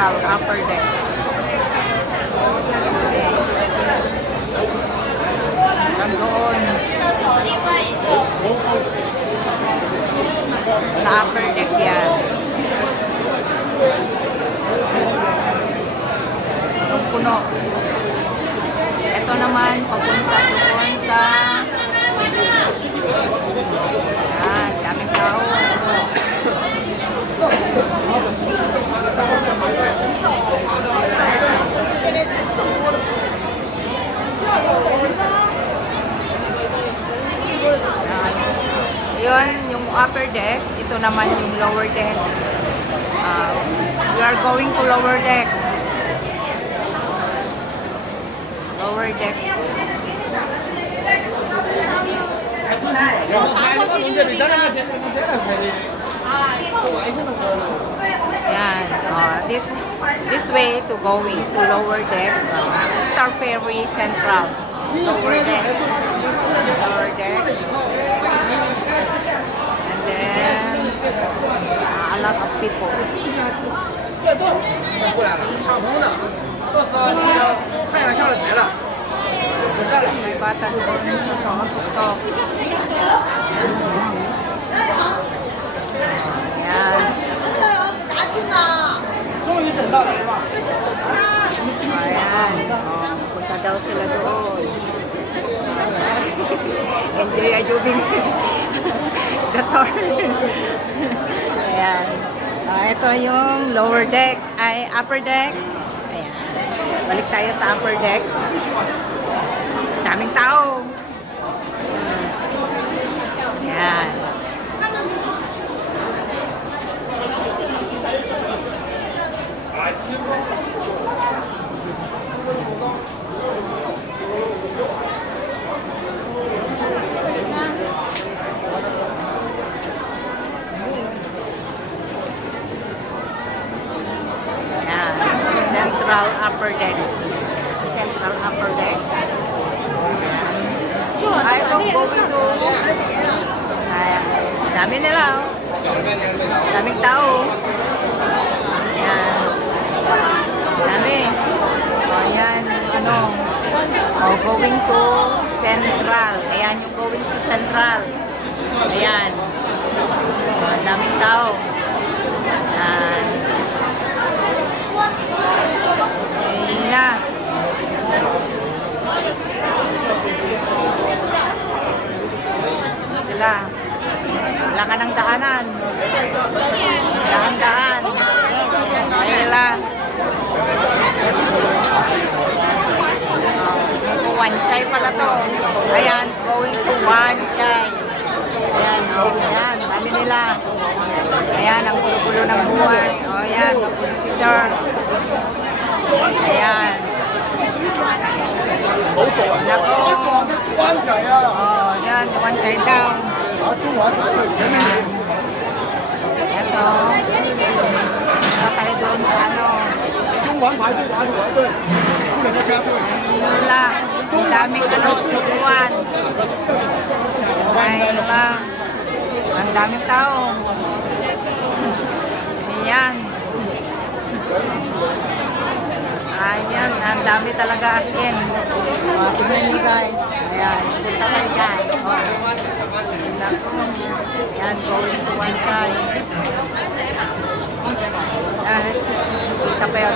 Central Upper Deck. Doon sa upper deck yan. Puno. Ito naman papunta doon sa daming tao. Yun, yung upper deck. Ito naman yung lower deck. We are going to lower deck. Lower deck. Yan. This way to going to lower deck. Star Ferry Central. Lower deck. Lower deck. And then a lot of people. 色豆过来了，抢红的，到时候你要太阳下了谁了，就不热了。 May bata doon sa Chongsutok. Ayan. 终于等到了是吧？ Ayan. Punta daw sila doon. Enjoy ayubing the tour. Ayan. Ito yung lower deck. Ay, upper deck. Ayan. Balik tayo sa upper deck. Daming tao. Ayan. Central upper deck. Central upper deck. Ay, itong going to. Ayan. Dami nila, oh. Daming tao. Ayan. Dami. O, ayan. Ano? O, going to Central. Ayan yung going to Central. Ayan. O, daming tao. Ayan. Ayan. Sila. Wala ka ng daanan. Daan-daan. Ayla. Wanchay pala to. Ayan, going to Wanchay. Ayan, ayan, dali nila. Ayan, ang gulo ng buwan. O, ayan, kapulo si Sir. Ayan. Nako. Wanchay啊！ Oh, yan, Wanchay daw. 啊，中环排队前面。 Ito. Ito tayo doon sa ano. 中环排队，排队，不能够加队。 Wala. Ang daming ano, tubuan. Ay, wala. Ang daming tao. Ayan. Ayan, ang dami talaga as in. Tingnan nyo guys. Ayan, punta kayo dyan. Ayan, going to Wanchay. Let's just, kita pa yun.